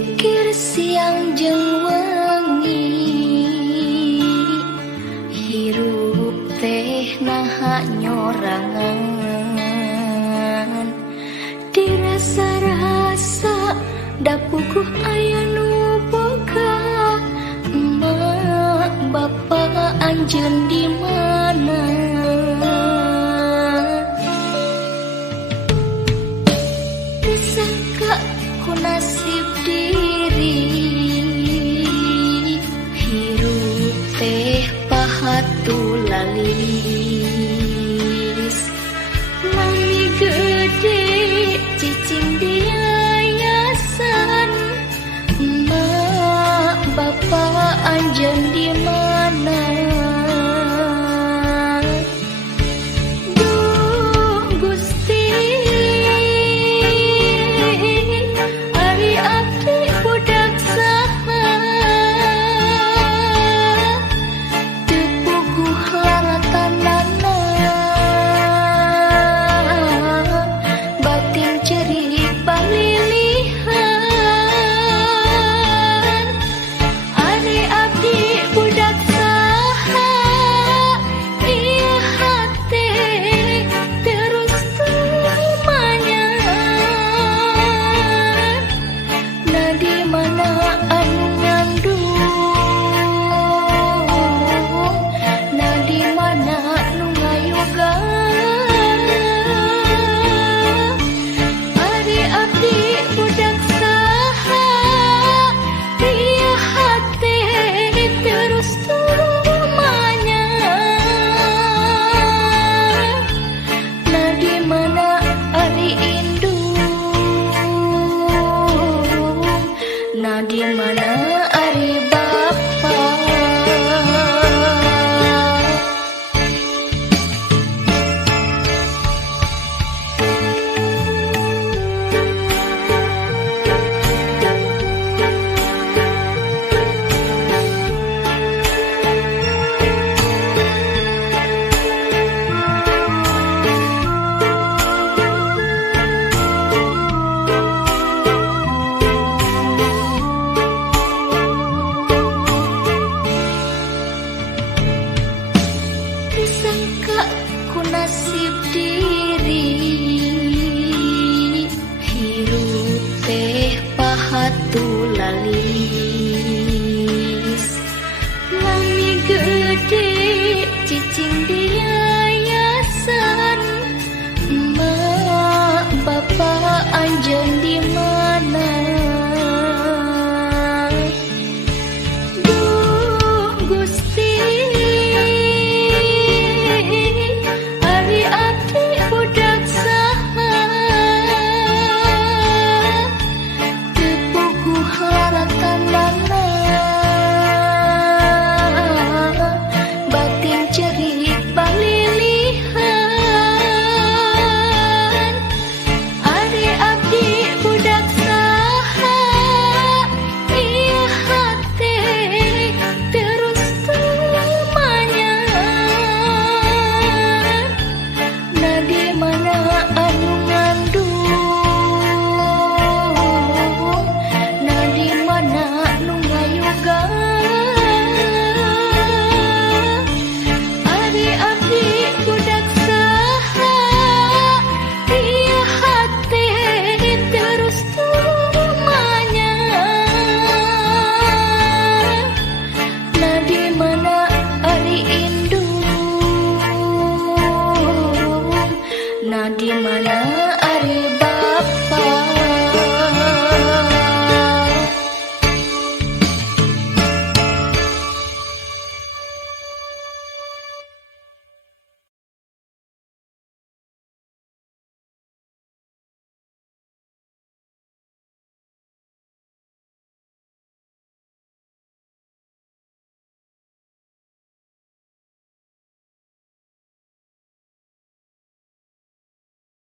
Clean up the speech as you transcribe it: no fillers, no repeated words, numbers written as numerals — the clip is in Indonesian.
Pikir siang jeung wengi, hirup teh naha nyorangan. Dirasa-rasa da puguh aya nu boga, emak bapa anjeun di mana? Disangka ku nasib diri, hirup teh pahatulalis. Lami gede cicing di yayasan, emak bapa anjeun di mana? Duh Gusti, ari abdi budak saha, teu puguh langatanana, batin cerik palilihan. Ari abdi budak saha, ieu hate terus tumanyan. Na di mana anu ngandung, na di mana nu ngayugan. Ari abdi budak saha, ieu hate terus tumanyan. Na di mana ari indung, na di mana ari bapa. Disangka ku nasib diri, hirup teh pahatulalis. Lami gede cicing di